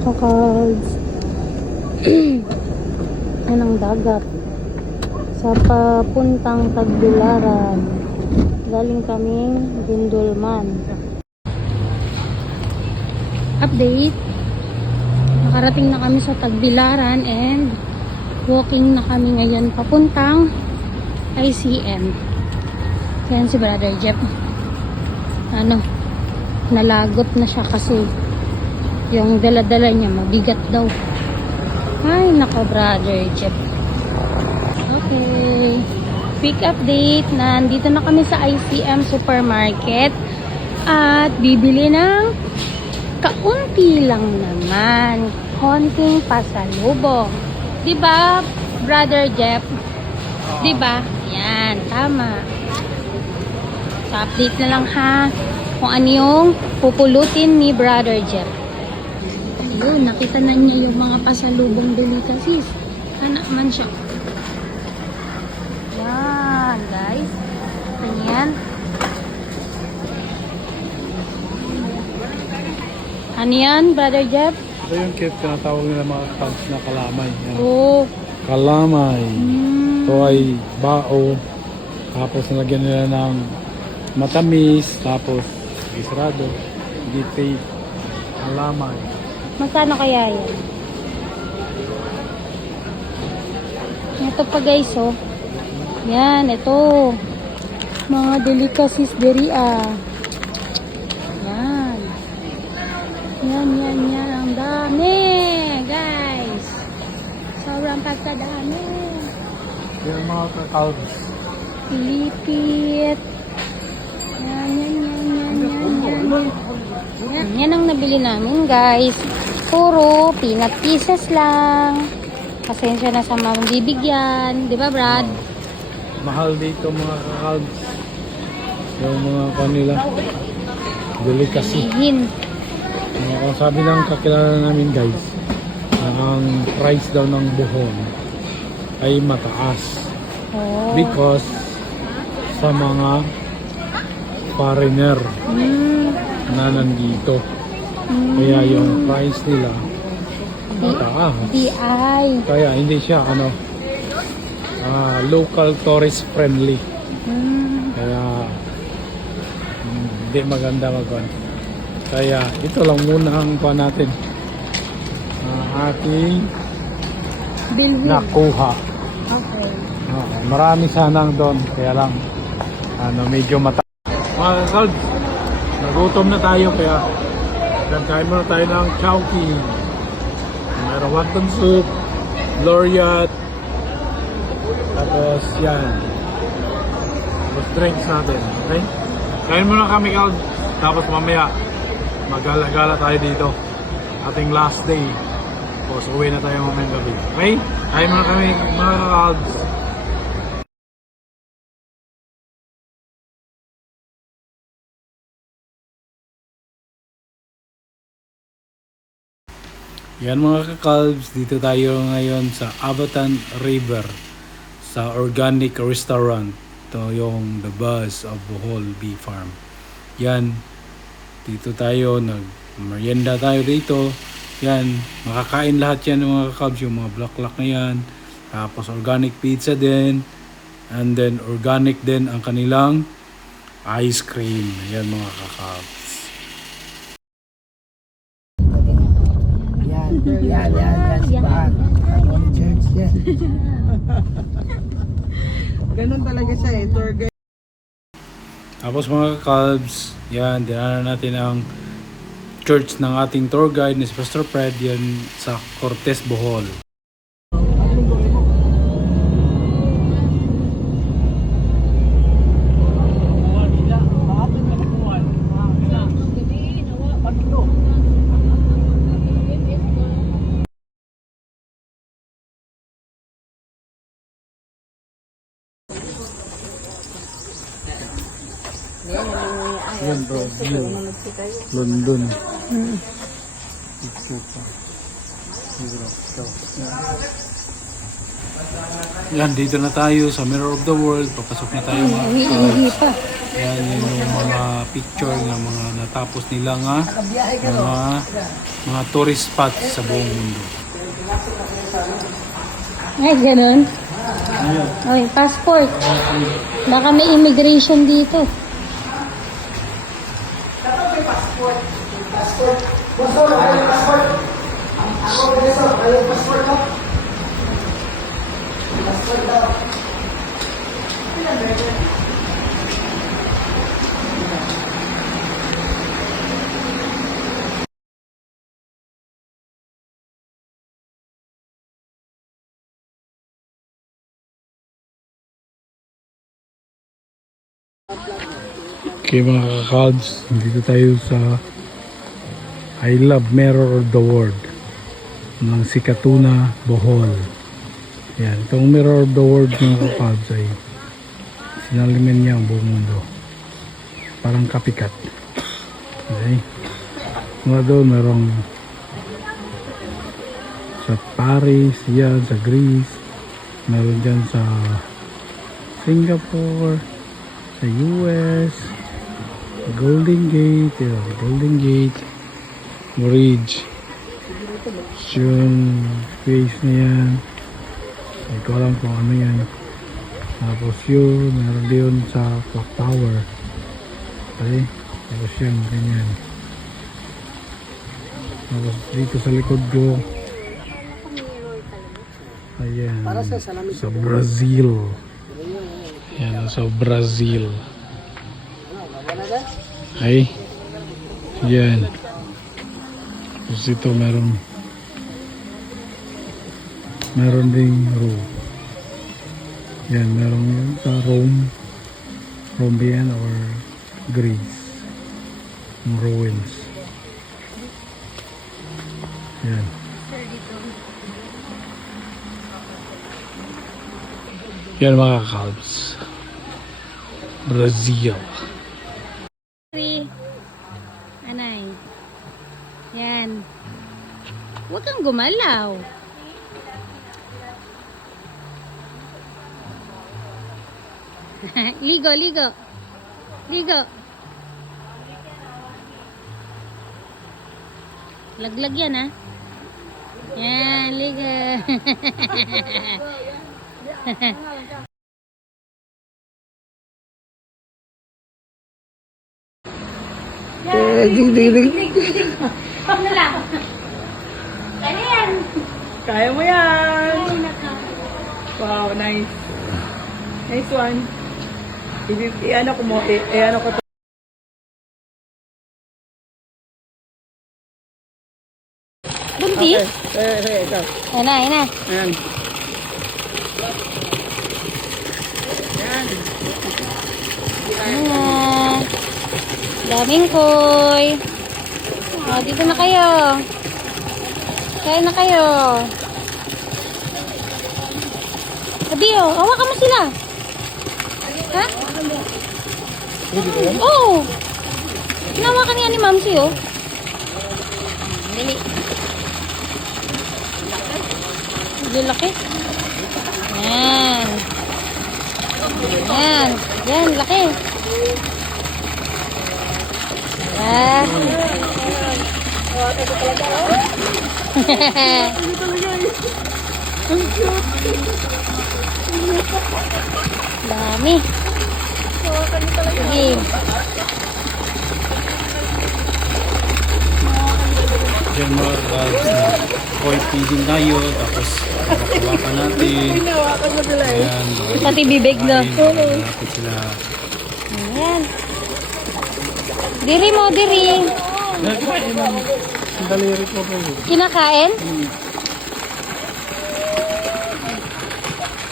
kakalds. Yan ang dagat. Sa papuntang Tagbilaran. Galing kaming Gundulman. Update. Nakarating na kami sa Tagbilaran and walking na kami ngayon papuntang ICM. Yan si Brother Jeff. Nalagot na siya kasi yung dala-dala niya mabigat daw. Ay, nako Brother Jeff. Okay. Quick update. Nandito na kami sa ICM Supermarket at bibili ng kaunti lang naman. Konting pasalubong. Diba, Brother Jeff? Diba? Yan, tama. So, update na lang ha kung ano yung pupulutin ni Brother Jeff. Ayun, nakita na niya yung mga pasalubong delicacies. Anak man siya. Yan, guys. Ganyan. Ano yan, Brother Jeff? Ito yung kit tinatawag nila mga cards na kalamay. Yan. Oh. Kalamay. Ito ay bao. Tapos nalagyan nila ng matamis. Tapos isrado. Gitay. Kalamay. Magkano kaya yan? Ito pa guys, oh. Yan, ito. Mga delicacies deri Yan. Yan. Ang dami, guys. Sobrang pagkadami. Yan mga kakalbs. Pilipit. Yan. Yan ang nabili namin, guys. Puro peanut pieces lang. Pasensya na sa mga bibigyan. Di ba, Brad? Mahal dito mga kakalbs. Yung mga kanila. Delicacy. Kung sabi ng kakilala namin guys, ang price daw ng buhon ay mataas. Oh. Because sa mga foreigner na nandito. Kaya yung price nila mataas. DI. Kaya hindi siya local tourist friendly. Kaya hindi maganda magwan. Kaya ito lang muna ang pa natin. Ating nakuha. Okay. Marami sanang doon. Kaya lang medyo mata. Mga kakalb, nagutom na tayo kaya kain muna tayo ng chowking. Mayroong wonton soup, loriat, tapos yan. Tapos drinks natin. Okay? Kain muna kami kalb. Tapos mamaya magala-gala tayo dito. Ating last day. Tapos uwi na tayo mamayang gabi. Okay? Kain muna kami mga kalbs. Yan mga kakalbs, dito tayo ngayon sa Abatan River sa Organic Restaurant. Ito yung The Buzz of Bohol Bee Farm. Yan, dito tayo, nag-merienda tayo dito. Yan, makakain lahat yan mga kakalbs, yung mga black na yan. Tapos organic pizza din. And then organic din ang kanilang ice cream. Yan mga kakalbs. Yan. Saan? Church yan. Ganun talaga siya eh. Tour guide. Tapos mga kalbs, yan, dinaanan natin ang church ng ating tour guide na si Pastor Fred, yan sa Cortez, Bohol. Yan bro, view. London. Picture pa. Yan, dito na tayo sa Mirror of the World. Papasok na tayo mga Umiihi pa. yan, yun yung mga picture ng mga natapos nila nga mga tourist spots sa buong mundo. Ay, ganun. Ayan. Okay, passport. Baka may immigration dito. Okay mga ka-Cubs, dito tayo sa I Love Mirror of the World ng Sikatuna, Bohol. Yan, itong Mirror of the World mga ka-Cubs ay sinalimin niya ang buong mundo. Parang kapikat. Okay. Mga doon, merong sa Paris, yan, sa Greece, meron dyan sa Singapore, sa US, Golden Gate, yun, Golden Gate Bridge, yung face na yan, hindi ko alam kung ano yan. Tapos yun, meron din sa Clock Tower, okay, tapos yan, ganyan. Tapos dito sa likod ko, ayan, sa Brazil. Yan, sa Brazil. Ay, yan. Tapos ito meron ding Rome. Yan, meron yun sa Rome yan or Greece. Yung ruins. Yan. Yan mga Cubs. Brazil. Anay. Yan. Huwag kang gumalaw. Ligo, ligo. Ligo. Laglag yan, ha? Yan, ligo. Ano lang? Ano yan? Kaya mo yan! Wow, nice. Nice one. I-ano ko mo, i-ano ko to. Buntis? Ito. Ayan na, ayan na. Ayan. Ayan na. Daming koy. O, dito na kayo. Kain na kayo. Sabi o, hawakan mo sila. Ha? Oo. Oh. Hinawakan niya ni Mamsi o. Dali. Laki. Yan. Yan. Yan, laki. Ah. Dami. Sige. Diyan mga Cubs na koi feeding tayo. Tapos hawakan natin. Hinawakan mo sila eh. Ayan. Pati bibig na. Napit sila. Ayan. Diri mo, diri. Nagkain ng daliri ko po. Kinakain?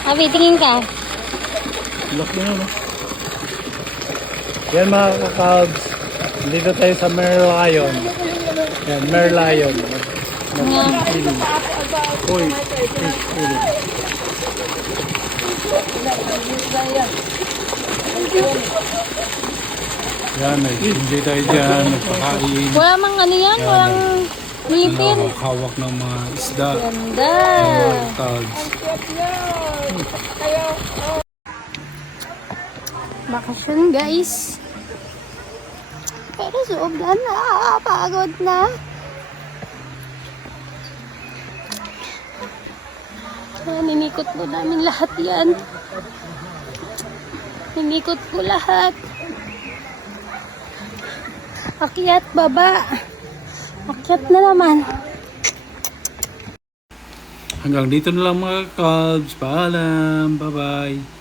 Abi, tingin ka. Lock na no? Yan mga ka-Cubs. Dito tayo sa Merlion. Yan, Merlion. Mag-feeling. Uy, fish feeling. Yan, nag-enjoy tayo dyan. Nagpakain. Wala mang ano yan, walang Ngipin. hawak ng mga isda. Ganda. Mga calves. Bakasyon guys. Pero sobrang nakakapagod na. Ninikot po namin lahat yan. Ninikot ko lahat. Akyat, baba. Akyat na naman. Hanggang dito na lang mga calves. Paalam. Bye-bye.